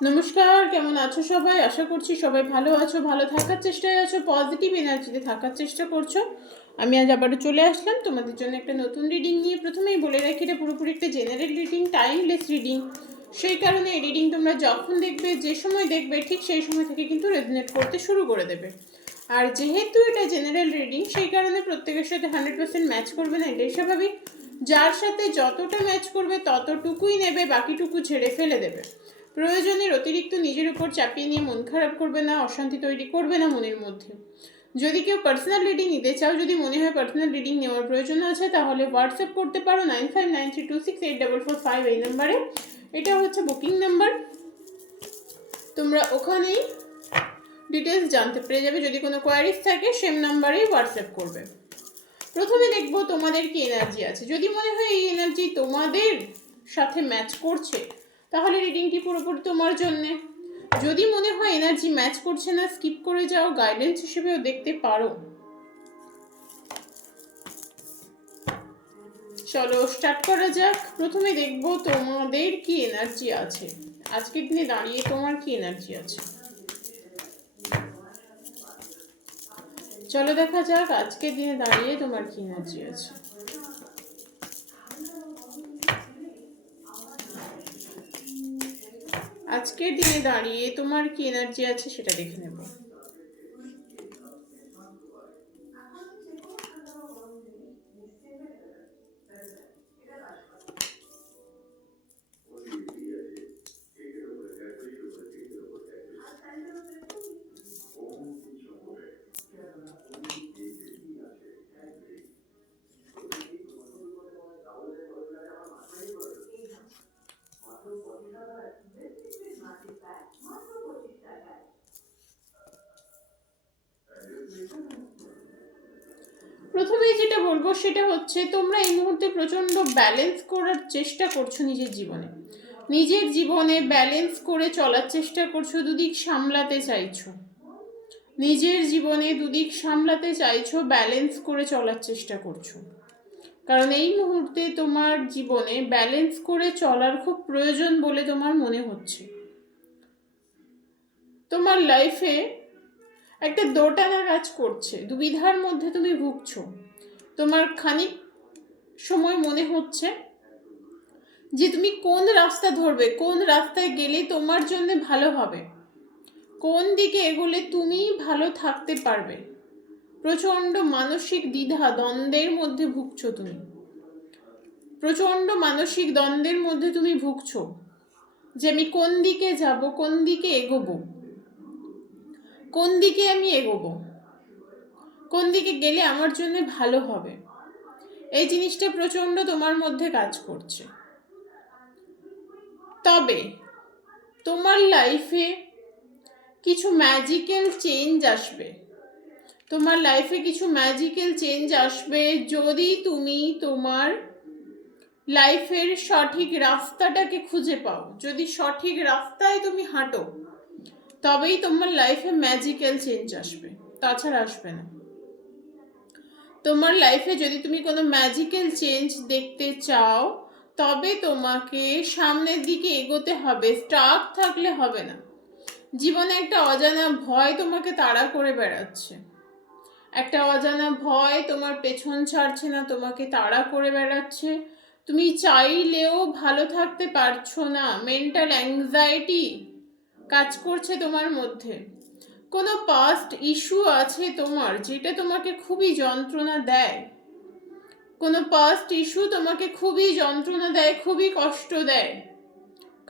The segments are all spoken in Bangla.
নমস্কার, কেমন আছো সবাই? আশা করছি সবাই ভালো আছো, ভালো থাকার চেষ্টায় আছো, পজিটিভ এনার্জিতে থাকার চেষ্টা করছো। আমি আজ আবারও চলে আসলাম তোমাদের জন্য একটা নতুন রিডিং নিয়ে। প্রথমেই বলে রাখি, এটা পুরোপুরি একটা জেনারেল রিডিং, টাইমলেস রিডিং। সেই কারণে এই রিডিং তোমরা যখন দেখবে, যে সময় দেখবে, ঠিক সেই সময় থেকে কিন্তু রেজনেট করতে শুরু করে দেবে। আর যেহেতু এটা জেনারেল রিডিং, সেই কারণে প্রত্যেকের সাথে 100% ম্যাচ করবে না, এটাই স্বাভাবিক। যার সাথে যতটা ম্যাচ করবে ততটুকুই নেবে, বাকিটুকু ছেড়ে ফেলে দেবে। প্রয়োজনের অতিরিক্ত নিজের উপর চাপিয়ে নিয়ে মন খারাপ করবে না, অশান্তি তৈরি করবে না মনের মধ্যে। যদি কেউ পার্সোনাল রিডিং নিতে চাও, যদি মনে হয় পার্সোনাল রিডিং নেওয়ার প্রয়োজন আছে, তাহলে হোয়াটসঅ্যাপ করতে পারো 9593268445 এই নাম্বারে। এটা হচ্ছে বুকিং নাম্বার, তোমরা ওখানেই ডিটেলস জানতে পেরে যাবে। যদি কোনো কোয়ারিজ থাকে সেম নাম্বারেই হোয়াটসঅ্যাপ করবে। প্রথমে দেখবো তোমাদের কি এনার্জি আছে। যদি মনে হয় এই এনার্জি তোমাদের সাথে ম্যাচ করছে, তাহলে রিডিংটি পুরোপুরি তোমার জন্যে। যদি মনে হয় এনার্জি ম্যাচ করছে না, স্কিপ করে যাও, গাইডেন্স হিসেবেও দেখতে পারো। চলো স্টার্ট করা যাক। প্রথমে দেখবো তোমাদের কি এনার্জি আছে, আজকের দিনে দাঁড়িয়ে তোমার কি এনার্জি আছে। চলো দেখা যাক আজকের দিনে দাঁড়িয়ে তোমার কি এনার্জি আছে। আজকের দিনে দাঁড়িয়ে তোমার কি এনার্জি আছে সেটা দেখে নেব। প্রথমেই যেটা বলবো সেটা হচ্ছে, তোমরা এই মুহূর্তে প্রচণ্ড ব্যালেন্স করার চেষ্টা করছো নিজের জীবনে। নিজের জীবনে ব্যালেন্স করে চলার চেষ্টা করছো, দুদিক সামলাতে চাইছো। নিজের জীবনে দুদিক সামলাতে চাইছো, ব্যালেন্স করে চলার চেষ্টা করছো। কারণ এই মুহূর্তে তোমার জীবনে ব্যালেন্স করে চলার খুব প্রয়োজন বলে তোমার মনে হচ্ছে। তোমার লাইফে একটা দোটানা কাজ করছে, দুবিধার মধ্যে তুমি ভুগছো। তোমার খানিক সময় মনে হচ্ছে যে তুমি কোন রাস্তা ধরবে, কোন রাস্তায় গেলে তোমার জন্য ভালো হবে, কোন দিকে এগোলে তুমি ভালো থাকতে পারবে। প্রচণ্ড মানসিক দ্বিধা দ্বন্দ্বের মধ্যে ভুগছো তুমি। প্রচণ্ড মানসিক দ্বন্দ্বের মধ্যে তুমি ভুগছো যে আমি কোন দিকে যাব, কোন দিকে এগোবো, কোন দিকে আমি এগোবো, কোন দিকে গেলে আমার জন্য ভালো হবে। এই জিনিসটা প্রচণ্ড তোমার মধ্যে কাজ করছে। তবে তোমার লাইফে কিছু ম্যাজিক্যাল চেঞ্জ আসবে। তোমার লাইফে কিছু ম্যাজিক্যাল চেঞ্জ আসবে যদি তুমি তোমার লাইফের সঠিক রাস্তাটাকে খুঁজে পাও। যদি সঠিক রাস্তায় তুমি হাঁটো, তবেই তোমার লাইফে ম্যাজিক্যাল চেঞ্জ আসবে, তাছাড়া আসবে না। তোমার লাইফে যদি তুমি কোনো ম্যাজিক্যাল চেঞ্জ দেখতে চাও, তবে তোমাকে সামনের দিকে এগোতে হবে, স্টাক থাকলে হবে না। জীবনে একটা অজানা ভয় তোমাকে তাড়া করে বেড়াচ্ছে, একটা অজানা ভয় তোমার পেছন ছাড়ছে না, তোমাকে তাড়া করে বেড়াচ্ছে। তুমি চাইলেও ভালো থাকতে পারছো না, মেন্টাল অ্যাংজাইটি কাজ করছে তোমার মধ্যে। কোনো পাস্ট ইস্যু আছে তোমার, যেটা তোমাকে খুবই যন্ত্রণা দেয়। কোনো পাস্ট ইস্যু তোমাকে খুবই যন্ত্রণা দেয়, খুবই কষ্ট দেয়।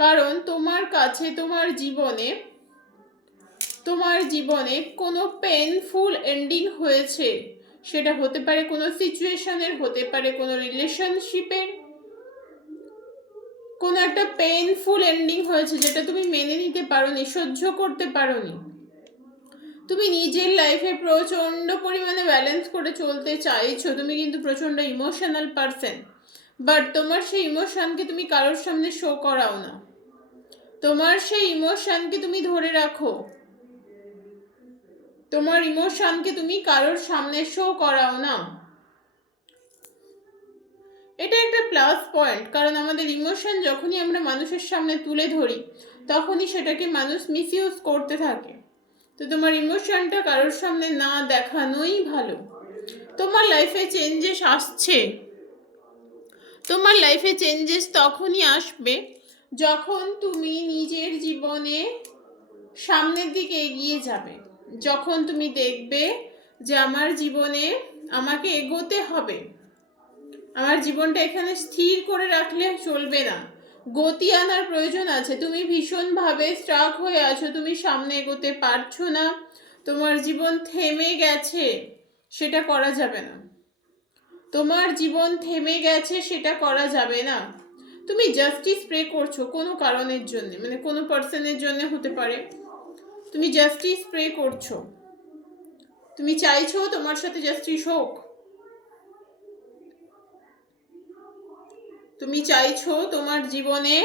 কারণ তোমার কাছে তোমার জীবনে কোনো পেনফুল এন্ডিং হয়েছে। সেটা হতে পারে কোনো সিচুয়েশনের, হতে পারে কোনো রিলেশনশিপের। কোনো একটা পেনফুল এন্ডিং হয়েছে যেটা তুমি মেনে নিতে পারোনি, সহ্য করতে পারোনি। তুমি নিজের লাইফে প্রচণ্ড পরিমাণে ব্যালেন্স করে চলতে চাইছো। তুমি কিন্তু প্রচণ্ড ইমোশনাল পারসন, বাট তোমার সেই ইমোশনকে তুমি কারোর সামনে শো করাও না। তোমার সেই ইমোশনকে তুমি ধরে রাখো, তোমার ইমোশনকে তুমি কারোর সামনে শো করাও না। এটা একটা প্লাস পয়েন্ট, কারণ আমাদের ইমোশন যখনই আমরা মানুষের সামনে তুলে ধরি, তখনই সেটাকে মানুষ মিসইউজ করতে থাকে। তো তোমার ইমোশনটা কারোর সামনে না দেখানোই ভালো। তোমার লাইফে চেঞ্জেস আসছে, তোমার লাইফে চেঞ্জেস তখনই আসবে যখন তুমি নিজের জীবনে সামনের দিকে এগিয়ে যাবে, যখন তুমি দেখবে যে আমার জীবনে আমাকে এগোতে হবে, আমার জীবনটা এখানে স্থির করে রাখলে চলবে না, গতি আনার প্রয়োজন আছে। তুমি ভীষণভাবে স্ট্রাক হয়ে আছো, তুমি সামনে এগোতে পারছো না, তোমার জীবন থেমে গেছে, সেটা করা যাবে না। তোমার জীবন থেমে গেছে, সেটা করা যাবে না। তুমি জাস্টিস প্রে করছো কোনো কারণের জন্য, মানে কোনো পার্সনের জন্য হতে পারে, তুমি জাস্টিস প্রে করছো, তুমি চাইছো তোমার সাথে জাস্টিস হোক, তুমি চাইছো তোমার জীবনে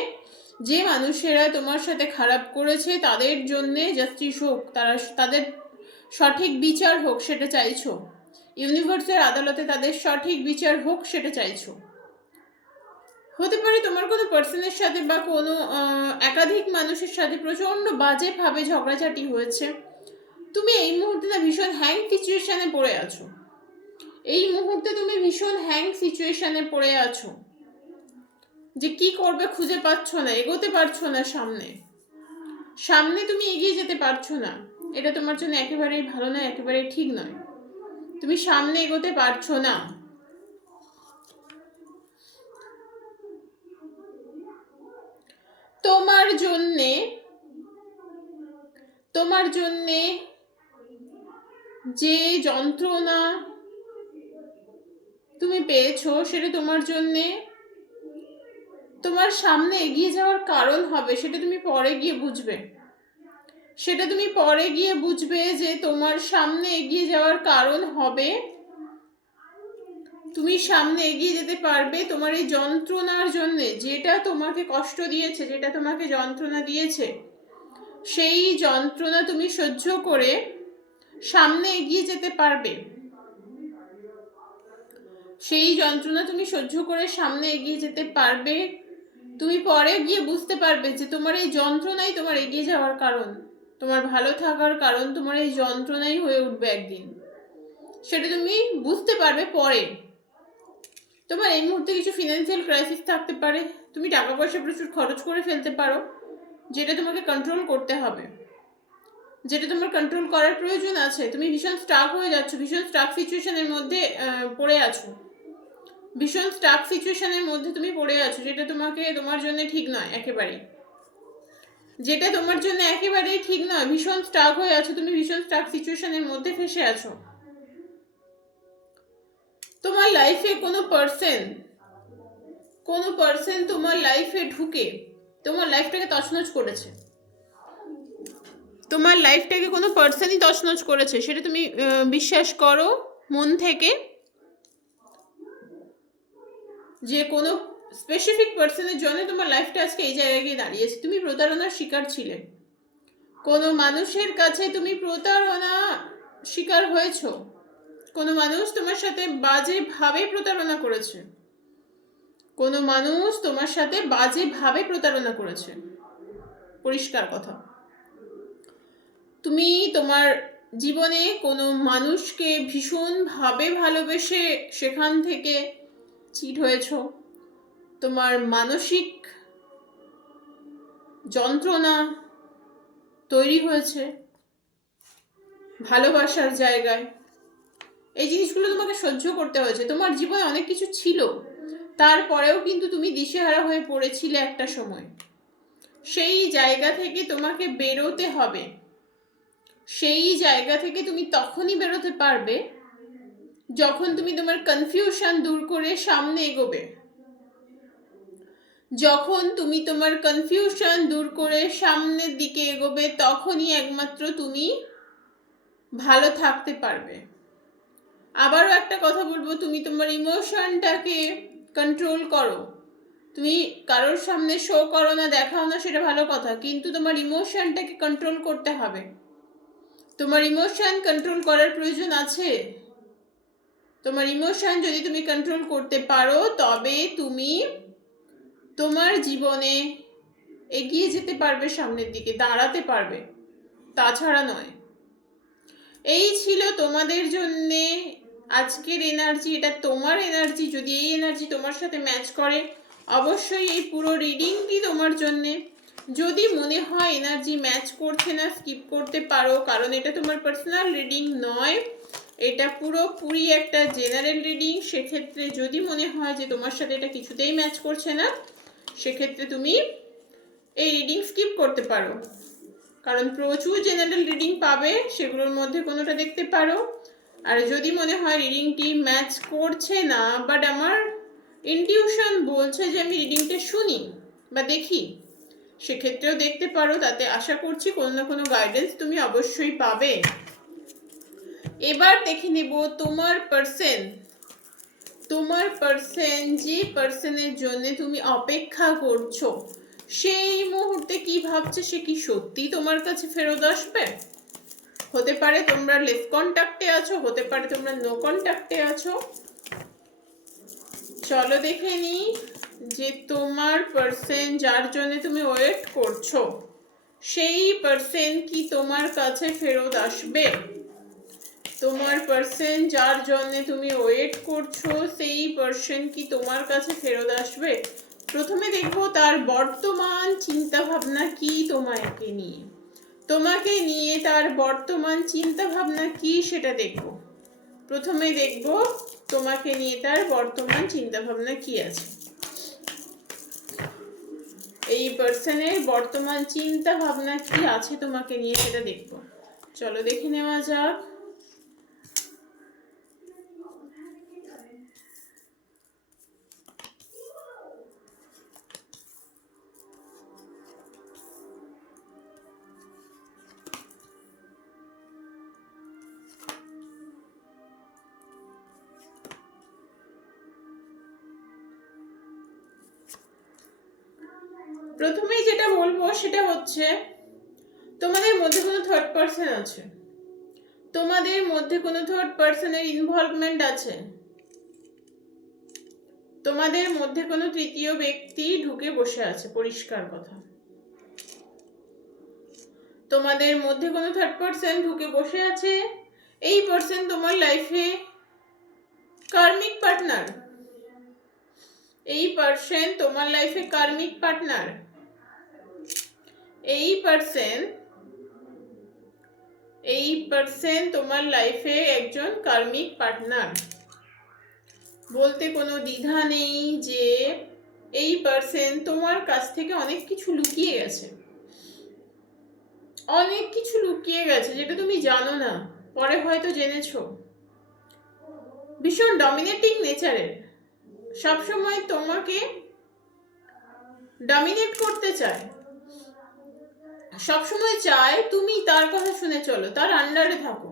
যে মানুষেরা তোমার সাথে খারাপ করেছে তাদের জন্যে জাস্টিস হোক, তাদের সঠিক বিচার হোক, সেটা চাইছো। ইউনিভার্সের আদালতে তাদের সঠিক বিচার হোক, সেটা চাইছো। হতে পারে তোমার কোনো পার্সনের সাথে বা কোনো একাধিক মানুষের সাথে প্রচণ্ড বাজেভাবে ঝগড়াঝাটি হয়েছে। তুমি এই মুহূর্তে না ভীষণ হ্যাং সিচুয়েশানে পড়ে আছো, এই মুহূর্তে তুমি ভীষণ হ্যাং সিচুয়েশানে পড়ে আছো, যে কি করবে খুঁজে পাচ্ছ না, এগোতে পারছো না, সামনে তুমি এগিয়ে যেতে পারছো না। এটা তোমার জন্য একেবারেই ভালো নয়, একেবারেই ঠিক নয়। তুমি সামনে এগোতে পারছো না। তোমার জন্যে যে যন্ত্রণা তুমি পেয়েছো, সেটা তোমার জন্যে তোমার সামনে এগিয়ে যাওয়ার কারণ হবে। সেটা তুমি পরে গিয়ে বুঝবে, সেটা তুমি পরে গিয়ে বুঝবে যে তোমার সামনে এগিয়ে যাওয়ার কারণ হবে। তুমি সামনে এগিয়ে যেতে পারবে তোমার এই যন্ত্রণার জন্যে, যেটা তোমাকে কষ্ট দিয়েছে, যেটা তোমাকে যন্ত্রণা দিয়েছে, সেই যন্ত্রণা তুমি সহ্য করে সামনে এগিয়ে যেতে পারবে। সেই যন্ত্রণা তুমি সহ্য করে সামনে এগিয়ে যেতে পারবে। তুমি পরে গিয়ে বুঝতে পারবে যে তোমার এই যন্ত্রণাই তোমার এগিয়ে যাওয়ার কারণ, তোমার ভালো থাকার কারণ তোমার এই যন্ত্রণাই হয়ে উঠবে একদিন। সেটা তুমি বুঝতে পারবে পরে। তোমার এই মুহূর্তে কিছু ফিনান্সিয়াল ক্রাইসিস থাকতে পারে, তুমি টাকা পয়সা প্রচুর খরচ করে ফেলতে পারো, যেটা তোমাকে কন্ট্রোল করতে হবে, যেটা তোমার কন্ট্রোল করার প্রয়োজন আছে। তুমি ভীষণ স্টাক হয়ে যাচ্ছ, ভীষণ স্টাক সিচুয়েশনের মধ্যে পড়ে আছো, ভীষণ স্টাক সিচুয়েশনের মধ্যে তুমি পড়ে আছো, যেটা তোমার জন্য ঠিক নয় একেবারেই, যেটা তোমার জন্য একেবারেই ঠিক নয়। ভীষণ স্টাক হয়ে আছো, তুমি ভীষণ স্টাক সিচুয়েশনের মধ্যে ফেসে আছো। তোমার লাইফে কোনো পার্সন তোমার লাইফে ঢুকে তোমার লাইফটাকে তছনছ করেছে, তোমার লাইফটাকে কোনো পার্সনই তছনছ করেছে, সেটা তুমি বিশ্বাস করো মন থেকে, যে কোনো স্পেসিফিক পার্সনের জন্য তোমার লাইফটা আজকে এই জায়গায় গিয়ে দাঁড়িয়েছে। তুমি প্রতারণার শিকার ছিলে, কোনো মানুষের কাছে তুমি প্রতারণা শিকার হয়েছ, কোনো মানুষ তোমার সাথে বাজেভাবে প্রতারণা করেছে, কোনো মানুষ তোমার সাথে বাজেভাবে প্রতারণা করেছে, পরিষ্কার কথা। তুমি তোমার জীবনে কোনো মানুষকে ভীষণভাবে ভালোবেসে সেখান থেকে চিট হয়েছ, তোমার মানসিক যন্ত্রণা তৈরি হয়েছে ভালোবাসার জায়গায়, এই জিনিসগুলো তোমাকে সহ্য করতে হয়েছে। তোমার জীবনে অনেক কিছু ছিল, তারপরেও কিন্তু তুমি দিশেহারা হয়ে পড়েছিলে একটা সময়। সেই জায়গা থেকে তোমাকে বেরোতে হবে, সেই জায়গা থেকে তুমি তখনই বেরোতে পারবে যখন তুমি তোমার কনফিউশন দূর করে সামনে এগোবে, যখন তুমি তোমার কনফিউশন দূর করে সামনের দিকে এগোবে, তখনই একমাত্র তুমি ভালো থাকতে পারবে। আবারও একটা কথা বলবো, তুমি তোমার ইমোশনটাকে কন্ট্রোল করো। তুমি কারোর সামনে শো করো না, দেখাও না, সেটা ভালো কথা, কিন্তু তোমার ইমোশনটাকে কন্ট্রোল করতে হবে। তোমার ইমোশন কন্ট্রোল করার প্রয়োজন আছে। তোমার ইমোশন যদি তুমি কন্ট্রোল করতে পারো, তবে তুমি তোমার জীবনে এগিয়ে যেতে পারবে, সামনের দিকে দাঁড়াতে পারবে, তাছাড়া নয়। এই ছিল তোমাদের জন্যে আজকের এনার্জি। এটা তোমার এনার্জি। যদি এই এনার্জি তোমার সাথে ম্যাচ করে, অবশ্যই এই পুরো রিডিংটি তোমার জন্যে। যদি মনে হয় এনার্জি ম্যাচ করছে না, স্কিপ করতে পারো, কারণ এটা তোমার পার্সোনাল রিডিং নয়, এটা পুরোপুরি একটা জেনারেল রিডিং। সেক্ষেত্রে যদি মনে হয় যে তোমার সাথে এটা কিছুতেই ম্যাচ করছে না, সেক্ষেত্রে তুমি এই রিডিং স্কিপ করতে পারো, কারণ প্রচুর জেনারেল রিডিং পাবে, সেগুলোর মধ্যে কোনোটা দেখতে পারো। আর যদি মনে হয় রিডিংটি ম্যাচ করছে না, বাট আমার ইনটিউশন বলছে যে আমি রিডিংটা শুনি বা দেখি, সেক্ষেত্রেও দেখতে পারো। তাতে আশা করছি কোনো না কোনো গাইডেন্স তুমি অবশ্যই পাবে। এবার দেখে নেব তোমার পার্সন যে পার্সনের জন্য তুমি অপেক্ষা করছো, সেই মুহূর্তে কি ভাবছে, সে কি সত্যি তোমার কাছে ফেরত আসবে? হতে পারে তোমরা লেস কন্ট্যাক্টে আছো, হতে পারে তোমরা নো কন্ট্যাক্টে আছো। চলো দেখে নি যে তোমার পার্সন যার জন্য তুমি ওয়েট করছো, সেই পার্সন কি তোমার কাছে ফেরত আসবে? তোমার পার্সন যার জন্য তুমি ওয়েট করছো, সেই পার্সন কি তোমার কাছে ফেরত আসবে? প্রথমে দেখবো তার বর্তমান চিন্তা ভাবনা কি তোমাকে নিয়ে তার বর্তমান চিন্তা ভাবনা কি সেটা দেখব। প্রথমে দেখব তোমাকে নিয়ে তার বর্তমান চিন্তা ভাবনা কি আছে। এই পার্সনের বর্তমান চিন্তা ভাবনা কি আছে তোমাকে নিয়ে সেটা দেখব। চলো দেখে নেওয়া যাক। প্রথমেই যেটা বলবো সেটা হচ্ছে তোমাদের মধ্যে কোনো থার্ড পার্সন আছে, তোমাদের মধ্যে কোনো থার্ড পার্সনের ইনভলভমেন্ট আছে, তোমাদের মধ্যে কোনো তৃতীয় ব্যক্তি ঢুকে বসে আছে, পরিষ্কার কথা। তোমাদের মধ্যে কোনো থার্ড পার্সন ঢুকে বসে আছে। এই পার্সন তোমার লাইফে কার্মিক পার্টনার, এই পার্সন তোমার লাইফে কার্মিক পার্টনার। এই পার্সন তোমার লাইফে একজন কার্মিক পার্টনার। বলতে কোনো দ্বিধা নেই যে এই পার্সন তোমার কাছ থেকে অনেক কিছু লুকিয়ে গেছে, অনেক কিছু লুকিয়ে গেছে যেটা তুমি জানো না, পরে হয়তো জেনেছো। ভীষণ ডমিনেটিং নেচারের, সবসময় তোমাকে ডমিনেট করতে চায়, সবসময় চায় তুমি তার কথা শুনে চলো, তার আন্ডারে থাকো।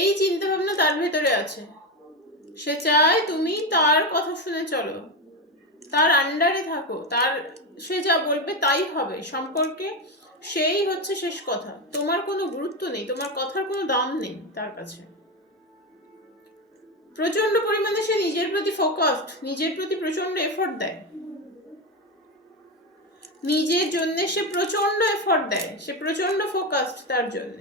এই চিন্তা ভাবনা তার ভেতরে আছে। সে চায় তুমি তার কথা শুনে চলো, তার আন্ডারে থাকো, সে যা বলবে তাই হবে সম্পর্কে। সেই হচ্ছে শেষ কথা, তোমার কোনো গুরুত্ব নেই, তোমার কথার কোনো দাম নেই তার কাছে। প্রচন্ড পরিমাণে সে নিজের প্রতি ফোকাসড, নিজের প্রতি প্রচন্ড এফোর্ট দেয়, নিজের জন্য সে প্রচন্ড এফোর্ট দেয়, সে প্রচন্ড ফোকাসড তার জন্য,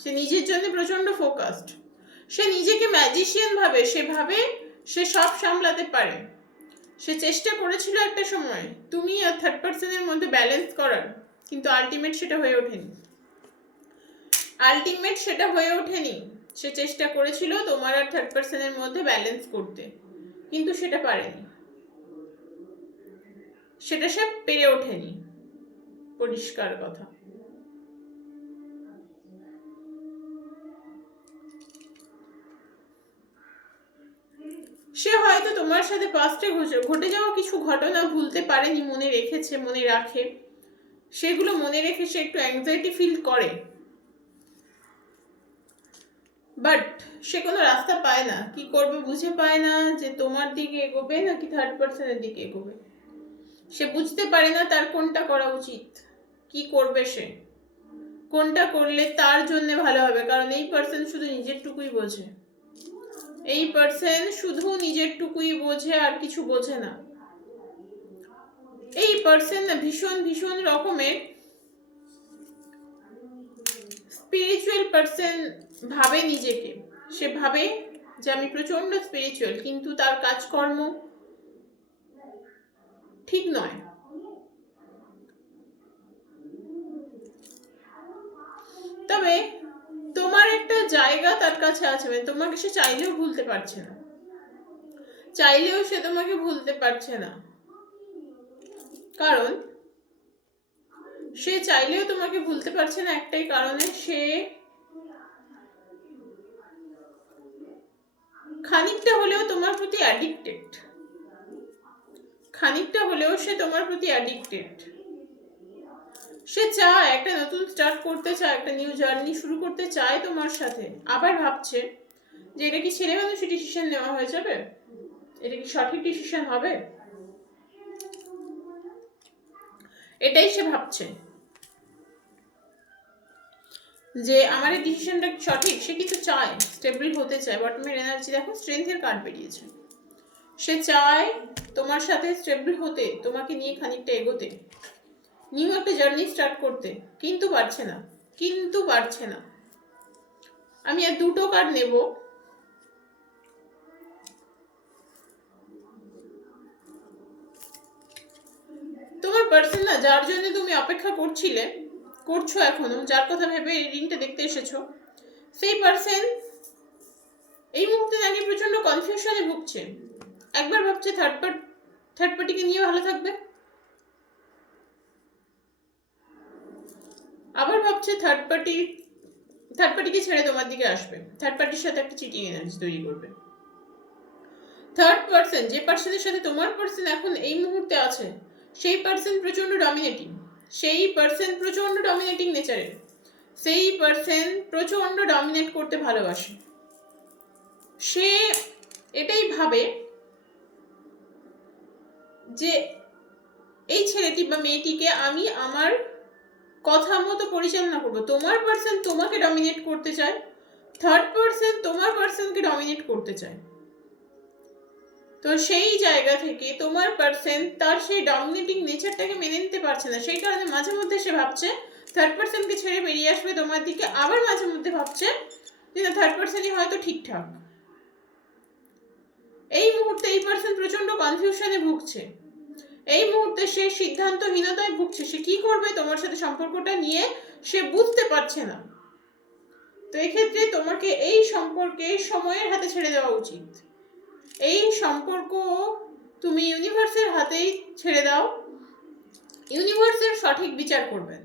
সে নিজের জন্য প্রচন্ড ফোকাসড। সে নিজেকে ম্যাজিশিয়ান ভাবে, সে সব সামলাতে পারে। সে চেষ্টা করেছিল একটা সময় তুমি আর থার্ড পার্সনের মধ্যে ব্যালেন্স করার, কিন্তু আলটিমেট সেটা হয়ে ওঠেনি। সে চেষ্টা করেছিল তোমার আর থার্ড পার্সনের মধ্যে ব্যালেন্স করতে, কিন্তু সেটা পারেনি, সেটা সে পেরে ওঠেনি, পরিষ্কার কথা। সে হয়তো তোমার সাথে পাস্টে ঘটে যাওয়া কিছু ঘটনা ভুলতে পারেনি, মনে রাখে। সেগুলো মনে রেখে সে একটু অ্যাংজাইটি ফিল করে, বাট সে কোনো রাস্তা পায় না, কি করবে বুঝে পায় না যে তোমার দিকে এগোবে নাকি থার্ড পার্সনের দিকে এগোবে। সে বুঝতে পারে না তার কোনটা করা উচিত, কি করবে সে, কোনটা করলে তার জন্য ভালো হবে। কারণ এই পার্সন শুধু নিজেরটুকুই বোঝে, এই পার্সন শুধু নিজেরটুকুই বোঝে, আর কিছু বোঝে না। এই পার্সন না ভীষণ ভীষণ রকমের স্পিরিচুয়াল পার্সন ভাবে নিজেকে। সে ভাবে যে আমি প্রচন্ড স্পিরিচুয়াল, কিন্তু তার কাজকর্ম ঠিক নয়। তবে তোমার একটা জায়গা তার কাছে আছে, মানে তোমাকে সে চাইলেও ভুলতে পারছে না, চাইলেও সে তোমাকে ভুলতে পারছে না। কারণ সে চাইলেও তোমাকে ভুলতে পারছে না একটাই কারণে, সে খানিকটা হলেও তোমার প্রতি অ্যাডিক্টেড, খানিকটা হলেও সে তোমার প্রতি অ্যাডিক্টেড। সে চায় একটা নতুন স্টার্ট করতে চায়, একটা নিউ জার্নি শুরু করতে চায় তোমার সাথে। আবার ভাবছে যে এটা কি ছেলে মানুষের ডিসিশন নেওয়া হয়ে যাবে, এটা কি সঠিক ডিসিশন হবে, এটাই সে ভাবছে যে আমার এই ডিসিশনটা সঠিক। সে কিন্তু চায় স্টেবল হতে চায়। বটমের এনার্জি দেখো, স্ট্রেংথের কার্ড বেরিয়েছে। সে চায় তোমার সাথে স্টেবল হতে, তোমাকে নিয়ে খানিকটা এগোতে, নিউ একটা জার্নি স্টার্ট করতে, কিন্তু পারছে না, কিন্তু পারছে না। আমি আর দুটো কার্ড নেব। তোমার পার্সন না, যার জন্য তুমি অপেক্ষা করছিলে, করছো এখনো, যার কথা ভেবে রিডিংটা দেখতে এসেছো, সেই পার্সন এই মুহূর্তে দাঁড়িয়ে প্রচন্ড কনফিউশনে ভুগছে। একবার ভাবছে থার্ড পার্টিকে নিয়ে ভালো থাকবে, আবার ভাবছে থার্ড পার্টিকে ছেড়ে তোমার দিকে আসবে, থার্ড পার্টির সাথে একটা চিটিং এনার্জি তৈরি করবে। থার্ড পার্সন, যে পার্সনের সাথে তোমার পার্সন এখন এই মুহূর্তে আছে, সেই পার্সন প্রচন্ড ডমিনেটিং, সেই পার্সন প্রচন্ড ডমিনেটিং নেচারের, সেই পার্সন প্রচন্ড ডমিনেট করতে ভালোবাসে। সে এটাই ভাবে যে এই ছেলেটি বা মেয়েটিকে আমি আমার কথা মতো পরিচালনা করবো। তোমার পার্সন তোমাকে ডমিনেট করতে চায়, থার্ড পার্সন তোমার পার্সনকে ডমিনেট করতে চায়। তো সেই জায়গা থেকে তোমার পার্সন তার সেই ডমিনেটিং নেচারটাকে মেনে নিতে পারছে না। সেই কারণে মাঝে মধ্যে সে ভাবছে থার্ড পার্সনকে ছেড়ে বেরিয়ে আসবে তোমার দিকে, আবার মাঝে মধ্যে ভাবছে যে না, থার্ড পার্সনই হয়তো ঠিকঠাক। এই মুহূর্তে এই পার্সন প্রচন্ড কনফিউশনে ভুগছে, এই মুহূর্তে সে সিদ্ধান্তহীনতায় ভুগছে। সে কি করবে তোমার সাথে সম্পর্কটা নিয়ে সে বুঝতে পারছে না। তো এক্ষেত্রে তোমাকে এই সম্পর্কে সময়ের হাতে ছেড়ে দেওয়া উচিত। এই সম্পর্ক তুমি ইউনিভার্সের হাতেই ছেড়ে দাও, ইউনিভার্সের সঠিক বিচার করবেন।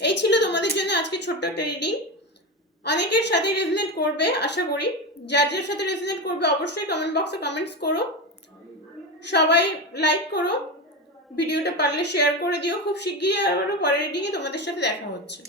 এই ছিল তোমাদের জন্য আজকে ছোট্ট একটা রিডিং। অনেকের সাথে রেজনেট করবে আশা করি। যার যার সাথে রেজনেট করবে অবশ্যই কমেন্ট বক্সে কমেন্টস করো, সবাই লাইক করো, ভিডিওটা পারলে শেয়ার করে দিও। খুব শিগগিরই আবারও পরের রিডিংয়ে তোমাদের সাথে দেখা হচ্ছে।